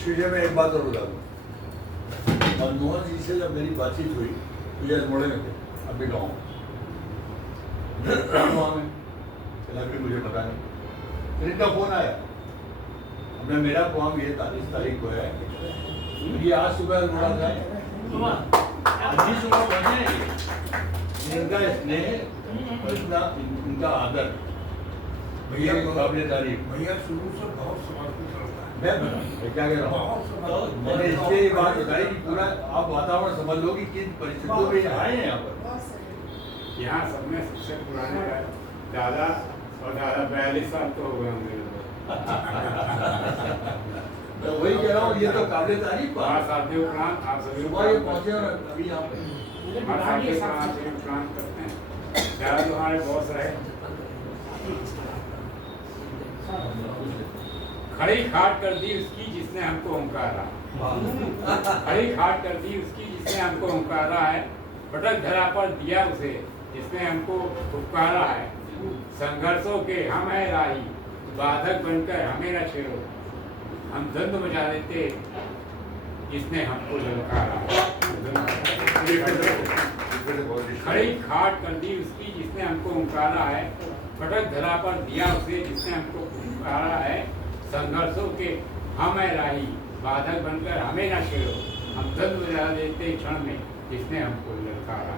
इस विषय में एक बात और बता दूँ, मनमोहन जी से जब मेरी बातचीत हुई तो ये अल्मोड़े में थे, अभी गाँव में चला भी मुझे पता नहीं, फिर इनका फोन आया। हमने मेरा काम ये था 30 तारीख को है, ये आज सुबह अल्मोड़ा था, अभी सुबह बने इनका स्नेह और इनका आदर, भैया काबिलेदारी, भैया शुरू से बहुत समर्पित रहता है। मैं क्या कह रहा हूँ, मैंने इसलिए ये बात बताई कि पूरा आप वातावरण समझ लो कि किन परिस्थितियों में आए हैं यहाँ पर। यहाँ सब में सबसे पुराने दादा और दादा 42 साल तो हो गए होंगे। मैं वही कह रहा हूँ, ये तो काबिलेदारी हाँ साथियों प्रणाम, आप सभी सुबह ये पहुँचे और अभी यहाँ पे प्रणाम करते हैं। दादा तुम्हारे बॉस रहे, खड़ी खाट कर दी उसकी जिसने हमको ओंकारा, खड़ी खाट कर दी उसकी जिसने हमको ओंकारा है, पटक धरा पर दिया उसे जिसने हमको उपकारा है। संघर्षों के हम है राही, बाधक बनकर हमें न छेड़ो, हम द्वंद्व मचा देते जिसने हमको ललकारा। खड़ी खाट कर दी उसकी जिसने हमको ओंकारा है, पटक धरा पर दिया उसे जिसने हमको उपकारा है। संघर्षों के हम है राही, बाधक बनकर हमें न छेड़ो, हम द्वंद्व मचा देते क्षण में जिसने हमको ललकारा।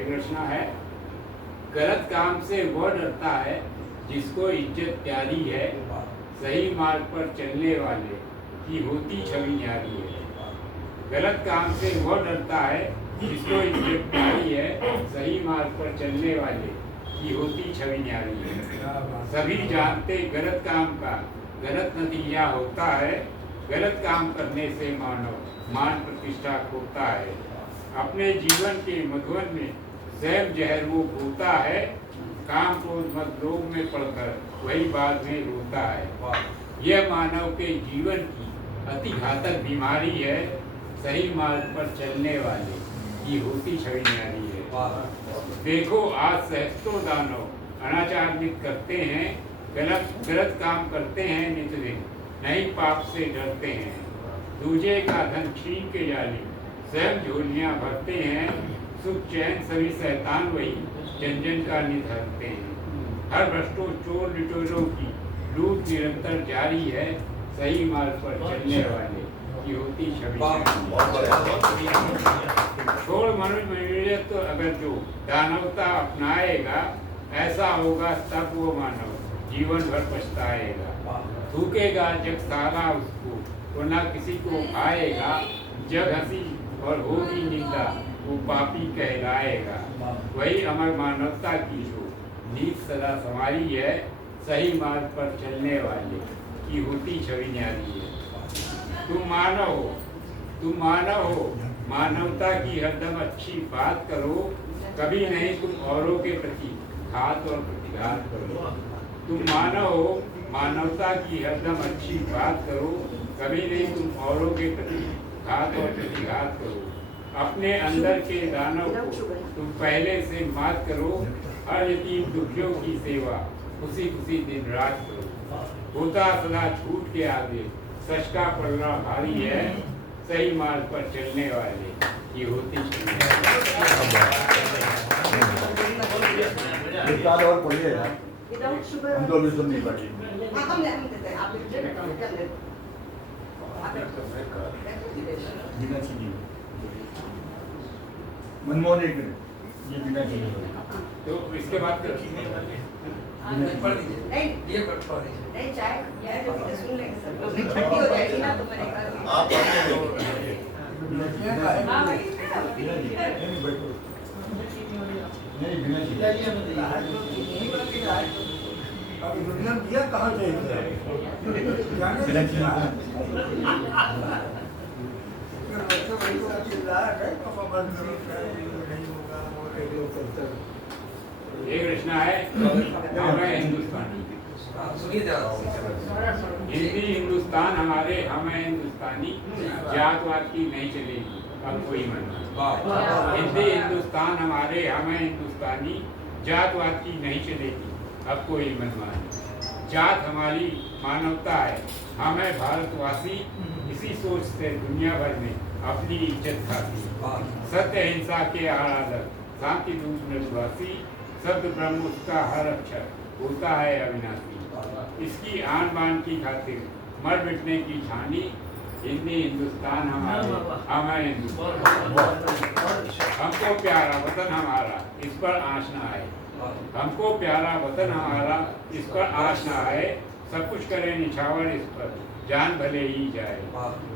एक रचना है, गलत काम से वो डरता है जिसको इज्जत प्यारी है, सही मार्ग पर चलने वाले की होती छवि न्यारी है। गलत काम से वो डरता है जिसको इज्जत प्यारी है, सही मार्ग पर चलने वाले की होती छवि न्यारी है। सभी जानते गलत काम का गलत नतीजा होता है, गलत काम करने से मानव मान प्रतिष्ठा खोता है। अपने जीवन के मधुवन में स्वयं जहर वो होता है, काम क्रोध मत रोग में पड़कर वही बाद में रोता है। यह मानव के जीवन की अति घातक बीमारी है, सही मार्ग पर चलने वाले की होती छवि न्यारी है। देखो आज सहस्त्रों दानव अनाचार नित करते हैं, गलत काम करते हैं नित दिन, नहीं पाप से डरते हैं। दूजे का धन छीन के जाली स्वयं झोलियाँ भरते हैं, सुख चैन सभी शैतान वही जन जन का नित हरते हैं। हर भ्रष्टों चोर लिटोरों की लूट निरंतर जारी है, सही मार्ग पर चलने वाले की होती छवि। छोड़ मनुष्य तो अगर जो दानवता अपनाएगा, ऐसा होगा तब वो मानव जीवन भर पछताएगा। थूकेगा जग सारा उसको, वो ना किसी को आएगा, जग हंसी और होगी निंदा, वो पापी कहलाएगा। वही अमर मानवता की जो नीत सदा संवारी है, सही मार्ग पर चलने वाले की होती छवि न्यारी है। तुम मानव हो, मानवता की हरदम अच्छी बात करो, कभी नहीं तुम औरों के प्रति घात और प्रतिघात करो। तुम मानव हो, मानवता की हरदम अच्छी बात करो, कभी नहीं तुम औरों के प्रति घात और प्रतिघात करो। अपने अंदर के दानव को तुम पहले से मात करो, हर यतीम दुखियों की सेवा खुशी खुशी दिन रात करो। होता सदा छूट के आगे, सच का पलड़ा भारी है, सही मार्ग पर चलने वाले ये होती छवि। और पढ़िए यार, हम तो अभी सुन नहीं पाए। मनमोहन एक मिनट, ये बिना चाहिए तो इसके बाद नहीं चाय तो सुन लेंगे सर, ठंडी हो जाएगी ना तो मैंने कहा नहीं बिना चाहिए। दिया कहाँ चाहिए एक रचना है हमें हिंदुस्तानी। हिंदी हिंदुस्तान हमारे, हमें हिंदुस्तानी, जातवाद की नहीं चलेगी अब कोई मन। हिंदी हिंदुस्तान हमारे, हमें हिंदुस्तानी, जातवाद की नहीं चलेगी अब कोई मनमानी। जात हमारी मानवता है, हम हैं भारतवासी, इसी सोच से दुनिया भर में अपनी इज्जत खाती। सत्य हिंसा के आराधक, शांति दूत निर्वासी, शब्द ब्रह्म उसका हर अक्षर होता है अविनाशी। इसकी आन बान की खातिर मर मिटने की ठानी, हिंदी हिंदुस्तान हमारे, हम हैं हिंदुस्तान। हमको प्यारा वतन हमारा, इस पर आँच न आए। हमको प्यारा वतन हमारा, इस पर आँच न आए। सब कुछ करें निछावर इस पर, जान भले ही जाए।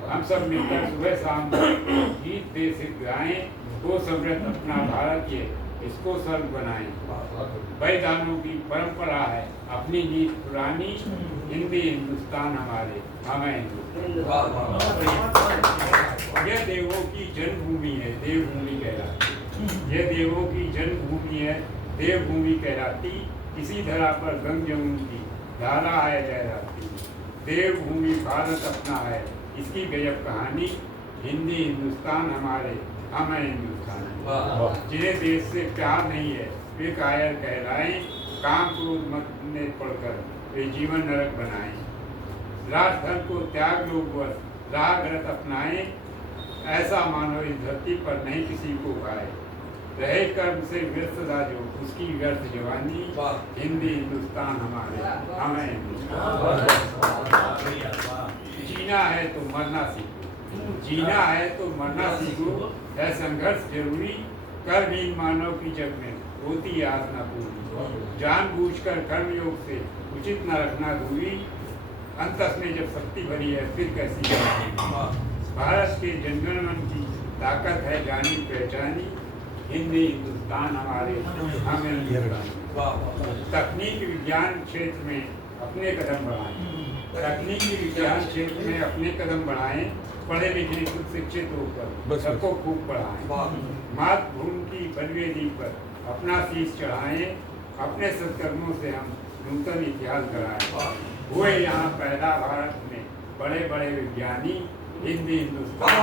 हम सब मिलकर सुबह शाम गीत बेसिक गाएं, वो समृद्ध अपना भारत ये इसको सर्व बनाएं। बलिदानों की परंपरा है अपनी नीत पुरानी, हिंदी हिंदुस्तान हमारे, हम हैं हिंदुस्तान। यह देवों की जन्मभूमि है, देवभूमि कहलाती। यह देवों की जन्मभूमि है, देवभूमि कहलाती। इसी धरा पर गंग यमुना की धारा है लहराती। देवभूमि भारत अपना है, इसकी गजब कहानी, हिंदी हिंदुस्तान हमारे, हम हैं हिंदुस्तान। जिन्हें देश से प्यार नहीं है वे कायर कहलाएं, काम क्रोध मत में पढ़कर वे जीवन नरक बनाएं। राजधन को त्याग लोग बस राह गलत अपनाएं, ऐसा मानो इस धरती पर नहीं किसी को खाए। रहे कर्म से व्यस्त राजो उसकी व्यर्थ जवानी, हिंदी हिंदुस्तान हमारे, हम हैं हिंदुस्तान। जीना है तो मरना सीखो, जीना है तो मरना सीखो, है संघर्ष जरूरी। कर्महीन मानव की जग में होती आस न पूरी। जानबूझकर कर्म योग से उचित न रखना दूरी, अंतस में जब शक्ति भरी है फिर कैसी भारत के जनगण मन की ताकत है जानी पहचानी, हिंदी हिंदुस्तान हमारे, हम हैं हिंदुस्तान। तकनीक विज्ञान क्षेत्र में अपने कदम बढ़ाएं, तकनीकी विज्ञान क्षेत्र में अपने कदम बढ़ाएं। पढ़े लिखे खुद शिक्षित होकर सबको खूब पढ़ाएं। मातृभूमि की बलवेदी पर अपना शीश चढ़ाएं, अपने सत्कर्मों से हम नूतन इतिहास कराएं। हुए यहाँ पैदा भारत में बड़े बड़े विज्ञानी, हिंदी हिंदुस्तान।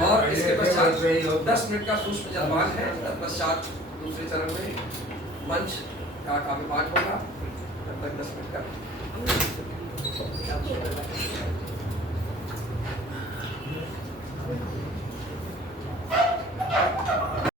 और इसके पश्चात 10 मिनट का सूक्ष्म जलपान है। तत्पश्चात दूसरे चरण में मंच का काव्य पाठ होगा। तब तक 10 मिनट का